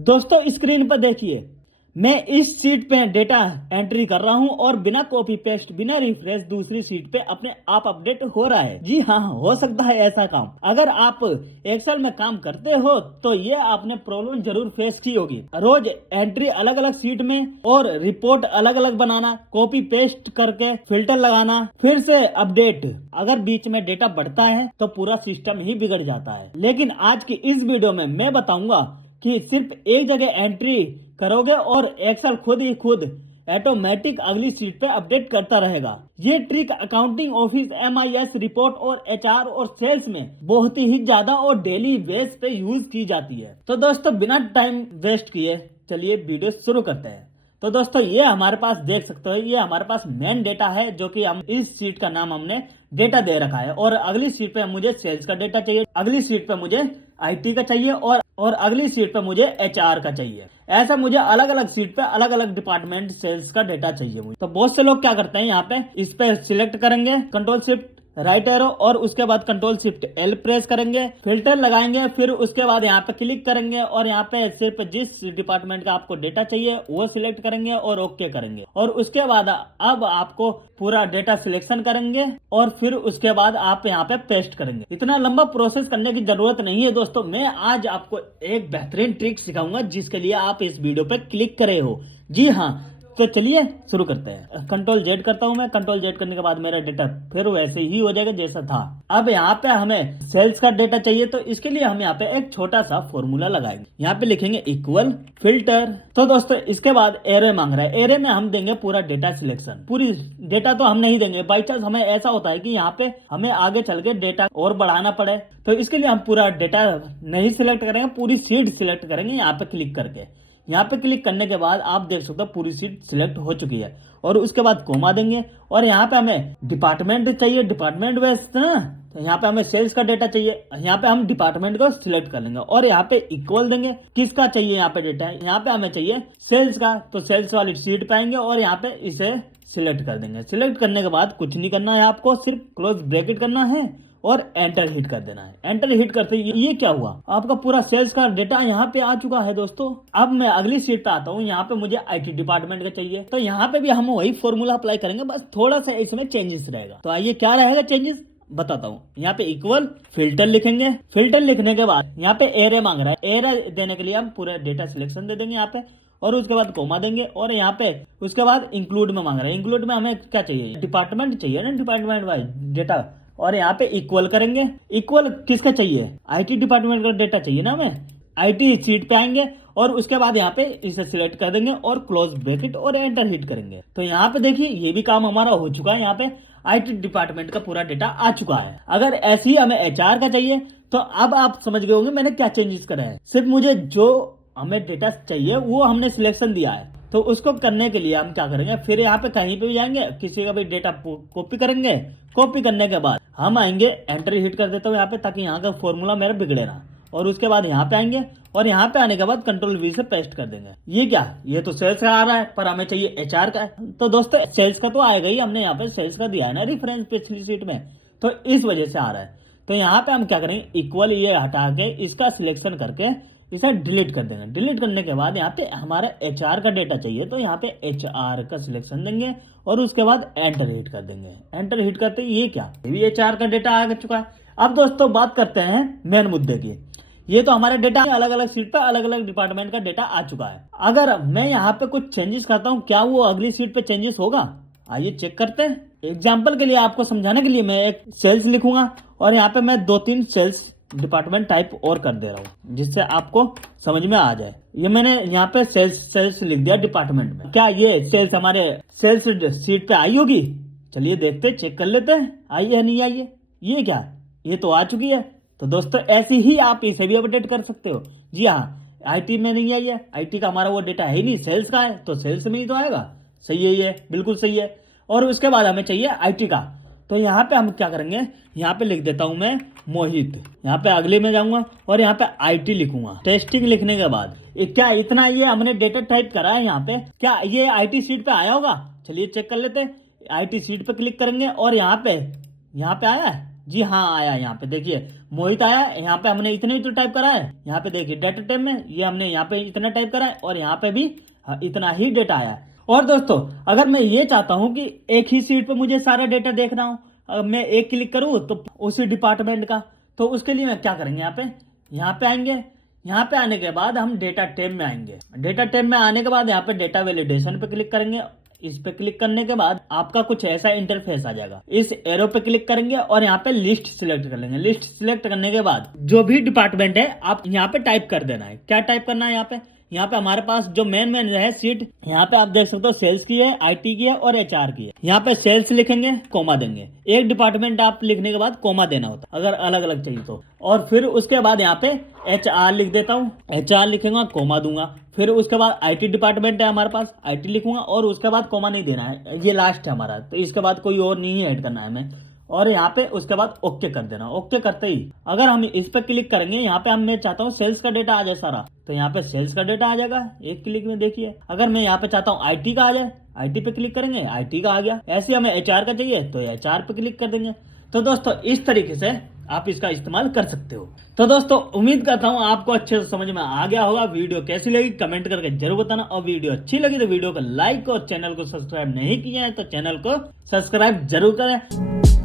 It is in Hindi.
दोस्तों स्क्रीन पर देखिए, मैं इस शीट पे डेटा एंट्री कर रहा हूं और बिना कॉपी पेस्ट बिना रिफ्रेश दूसरी शीट पे अपने आप अपडेट हो रहा है। जी हाँ, हो सकता है ऐसा काम। अगर आप एक्सेल में काम करते हो तो ये आपने प्रॉब्लम जरूर फेस की होगी। रोज एंट्री अलग अलग शीट में और रिपोर्ट अलग अलग बनाना, कॉपी पेस्ट करके फिल्टर लगाना, फिर से अपडेट। अगर बीच में डेटा बढ़ता है तो पूरा सिस्टम ही बिगड़ जाता है। लेकिन आज की इस वीडियो में मैं बताऊंगा कि सिर्फ एक जगह एंट्री करोगे और एक्सेल खुद ही खुद ऑटोमेटिक अगली शीट पे अपडेट करता रहेगा। ये trick accounting office, MIS report और HR और सेल्स में बहुत ही ज्यादा और डेली बेस पे यूज की जाती है। तो दोस्तों बिना टाइम वेस्ट किए चलिए वीडियो शुरू करते हैं। तो दोस्तों ये हमारे पास देख सकते हो, ये हमारे पास मेन डेटा है जो कि हम इस शीट का नाम हमने डेटा दे रखा है। और अगली शीट पे मुझे सेल्स का डेटा चाहिए, अगली शीट पे मुझे IT का चाहिए और अगली शीट पे मुझे HR का चाहिए। ऐसा मुझे अलग अलग शीट पे अलग अलग डिपार्टमेंट सेल्स का डेटा चाहिए मुझे। तो बहुत से लोग क्या करते हैं, यहाँ पे इस पे सिलेक्ट करेंगे, कंट्रोल शिफ्ट राइट एरो और उसके बाद कंट्रोल शिफ्ट L प्रेस करेंगे, फिल्टर लगाएंगे, फिर उसके बाद यहाँ पे क्लिक करेंगे और यहाँ पे सिर्फ जिस डिपार्टमेंट का आपको डेटा चाहिए वो सिलेक्ट करेंगे और ओके करेंगे। और उसके बाद अब आपको पूरा डेटा सिलेक्शन करेंगे और फिर उसके बाद आप यहाँ पे पेस्ट करेंगे। इतना लंबा प्रोसेस करने की जरूरत नहीं है दोस्तों। मैं आज आपको एक बेहतरीन ट्रिक सिखाऊंगा जिसके लिए आप इस वीडियो पे क्लिक करे हो। जी हाँ, तो चलिए शुरू करते हैं। कंट्रोल Z करता हूं मैं। कंट्रोल Z करने के बाद मेरा डेटा फिर वैसे ही हो जाएगा जैसा था। अब यहाँ पे हमें सेल्स का डेटा चाहिए तो इसके लिए हम यहाँ पे एक छोटा सा फॉर्मूला लगाएंगे। यहाँ पे लिखेंगे इक्वल फिल्टर। तो दोस्तों इसके बाद एरे मांग रहा है। एरे में हम देंगे पूरा डेटा सिलेक्शन। पूरी डेटा तो हम नहीं देंगे, बाई चांस हमें ऐसा होता है कि यहाँ पे हमें आगे चल के डेटा और बढ़ाना पड़े तो इसके लिए हम पूरा डेटा नहीं सिलेक्ट करेंगे, पूरी शीट सिलेक्ट करेंगे। यहाँ पे क्लिक करके, यहाँ पे क्लिक करने के बाद आप देख सकते हो पूरी सीट सिलेक्ट हो चुकी है। और उसके बाद कोमा देंगे और यहाँ पे हमें डिपार्टमेंट चाहिए, डिपार्टमेंट बेस्ड ना, तो यहाँ पे हमें सेल्स का डेटा चाहिए। यहाँ पे हम डिपार्टमेंट को सिलेक्ट कर लेंगे और यहाँ पे इक्वल देंगे। किसका चाहिए यहाँ पे डेटा है, यहाँ पे हमें चाहिए सेल्स का, तो सेल्स वाली सीट पे आएंगे और यहाँ पे इसे सिलेक्ट कर देंगे। सिलेक्ट करने के बाद कुछ नहीं करना है आपको, सिर्फ क्लोज ब्रैकेट करना है और एंटर हिट कर देना है। एंटर हिट करते ये क्या हुआ, आपका पूरा सेल्स का डेटा यहाँ पे आ चुका है दोस्तों। अब मैं अगली शीट पे आता हूँ। यहाँ पे मुझे IT डिपार्टमेंट का चाहिए तो यहाँ पे भी हम वही फॉर्मूला अप्लाई करेंगे, बस थोड़ा सा इसमें चेंजेस रहेगा। तो आइए क्या रहेगा चेंजेस बताता हूँ। यहाँ पे इक्वल फिल्टर लिखेंगे। फिल्टर लिखने के बाद यहाँ पे एरे मांग रहा है। एरे देने के लिए हम पूरा डेटा सिलेक्शन दे देंगे यहाँ पे और उसके बाद कोमा देंगे और यहाँ पे उसके बाद इंक्लूड में मांग रहा है। इंक्लूड में हमें क्या चाहिए, डिपार्टमेंट चाहिए ना, डिपार्टमेंट वाइज डेटा। और यहाँ पे इक्वल करेंगे। इक्वल किसका चाहिए, IT डिपार्टमेंट का डेटा चाहिए ना हमें। IT सीट पे आएंगे और उसके बाद यहाँ पे इसे सिलेक्ट कर देंगे और क्लोज ब्रैकेट और एंटर हिट करेंगे। तो यहाँ पे देखिए ये भी काम हमारा हो चुका है। यहाँ पे IT डिपार्टमेंट का पूरा डेटा आ चुका है। अगर ऐसे ही हमें HR का चाहिए तो अब आप समझ गए होंगे मैंने क्या चेंजेस करे हैं। सिर्फ मुझे जो हमें डेटा चाहिए वो हमने सिलेक्शन दिया है, तो उसको करने के लिए हम क्या करेंगे, फिर यहाँ पे कहीं पे भी जाएंगे, किसी का भी डेटा कॉपी करेंगे। कॉपी करने के बाद हम आएंगे, एंटर हिट कर देता हूँ यहाँ पे ताकि यहाँ का फॉर्मूला मेरा बिगड़े ना। और उसके बाद यहाँ पे आएंगे और यहाँ पे आने के बाद कंट्रोल V से पेस्ट कर देंगे। ये क्या, ये तो सेल्स का आ रहा है पर हमें चाहिए HR का। तो दोस्तों सेल्स का तो आएगा ही, हमने यहाँ पे सेल्स का दिया है ना रेफरेंस पिछली शीट में, तो इस वजह से आ रहा है। तो यहाँ पे हम क्या करेंगे, इक्वल ये हटा के इसका सिलेक्शन करके इसे डिलीट कर देंगे। डिलीट करने के बाद यहाँ पे हमारा HR का डेटा चाहिए तो यहाँ पे HR का सिलेक्शन देंगे और उसके बाद एंटर हिट कर देंगे। एंटर हिट करते ये क्या, ये भी HR का डेटा आ चुका है। अब दोस्तों बात करते हैं मेन मुद्दे की। ये तो हमारा डेटा अलग अलग सीट पे अलग अलग डिपार्टमेंट का डेटा आ चुका है। अगर मैं यहाँ पे कुछ चेंजेस करता हूँ, क्या वो अगली सीट पे चेंजेस होगा, आइए चेक करते हैं। एग्जाम्पल के लिए आपको समझाने के लिए मैं एक सेल्स लिखूंगा और यहाँ पे मैं 2-3 सेल्स डिपार्टमेंट टाइप और कर दे रहा हूँ जिससे आपको समझ में आ जाए। ये मैंने यहाँ पे सेल्स लिख दिया डिपार्टमेंट में। क्या ये सेल्स हमारे सेल्स सीट पे आई होगी, चलिए देखते चेक कर लेते हैं आई है नहीं आई है। ये क्या, ये तो आ चुकी है। तो दोस्तों ऐसे ही आप इसे भी अपडेट कर सकते हो। जी हाँ, IT में नहीं आई है, IT का हमारा वो डेटा है ही नहीं, सेल्स का है तो सेल्स में ही तो आएगा। सही है, ये बिल्कुल सही है। और उसके बाद हमें चाहिए IT का, तो यहाँ पे हम क्या करेंगे, यहाँ पे लिख देता हूं मैं मोहित। यहाँ पे अगले में जाऊंगा और यहाँ पे IT लिखूंगा। टेस्टिंग लिखने के बाद क्या इतना ये हमने डेटा टाइप करा है यहाँ पे, क्या ये IT सीट पे आया होगा, चलिए चेक कर लेते हैं। IT सीट पे क्लिक करेंगे और यहाँ पे आया है। जी हाँ आया, यहाँ पे देखिए मोहित आया, यहाँ पे हमने इतने ही तो टाइप करा है। यहाँ पे देखिए डाटा टाइप में ये हमने यहाँ पे इतना टाइप करा है और यहाँ पे भी इतना ही डेटा आया है। और दोस्तों अगर मैं ये चाहता हूँ कि एक ही सीट पे मुझे सारा डेटा देखना हो, मैं एक क्लिक करूँ तो उसी डिपार्टमेंट का, तो उसके लिए मैं क्या करेंगे, यहाँ पे आएंगे। यहाँ पे आने के बाद हम डेटा टैब में आएंगे। डेटा टैब में आने के बाद यहाँ पे डेटा वैलिडेशन पे क्लिक करेंगे। इस पे क्लिक करने के बाद आपका कुछ ऐसा इंटरफेस आ जाएगा। इस एरो पे क्लिक करेंगे और यहाँ पे लिस्ट सिलेक्ट कर लेंगे। लिस्ट सिलेक्ट करने के बाद जो भी डिपार्टमेंट है आप यहाँ पे टाइप कर देना है। क्या टाइप करना है, यहाँ पे हमारे पास जो मेन है सीट, यहाँ पे आप देख सकते हो सेल्स की है, आईटी की है और एचआर की है। यहाँ पे सेल्स लिखेंगे, कोमा देंगे। एक डिपार्टमेंट आप लिखने के बाद कोमा देना होता है अगर अलग अलग चाहिए तो। और फिर उसके बाद यहाँ पे एचआर लिख देता हूँ, एचआर लिखूंगा, कोमा दूंगा। फिर उसके बाद आईटी डिपार्टमेंट है हमारे पास, आईटी लिखूंगा और उसके बाद कोमा नहीं देना है, ये लास्ट है हमारा, तो इसके बाद कोई और नहीं ऐड करना है हमें। और यहाँ पे उसके बाद ओके कर देना। ओके करते ही अगर हम इस पे क्लिक करेंगे, यहाँ पे मैं चाहता हूँ सेल्स का डेटा आ जाए सारा, तो यहाँ पे सेल्स का डेटा आ जाएगा एक क्लिक में। देखिए अगर मैं यहाँ पे चाहता हूँ आईटी का आ जाए, आईटी पे क्लिक करेंगे, आईटी का आ गया। ऐसे हमें एचआर का चाहिए तो एचआर पे क्लिक कर देंगे। तो दोस्तों इस तरीके से आप इसका इस्तेमाल कर सकते हो। तो दोस्तों उम्मीद करता हूँ आपको अच्छे से समझ में आ गया होगा। वीडियो कैसी लगी कमेंट करके जरूर बताना, और वीडियो अच्छी लगी तो वीडियो को लाइक और चैनल को सब्सक्राइब नहीं किया है तो चैनल को सब्सक्राइब जरूर करें।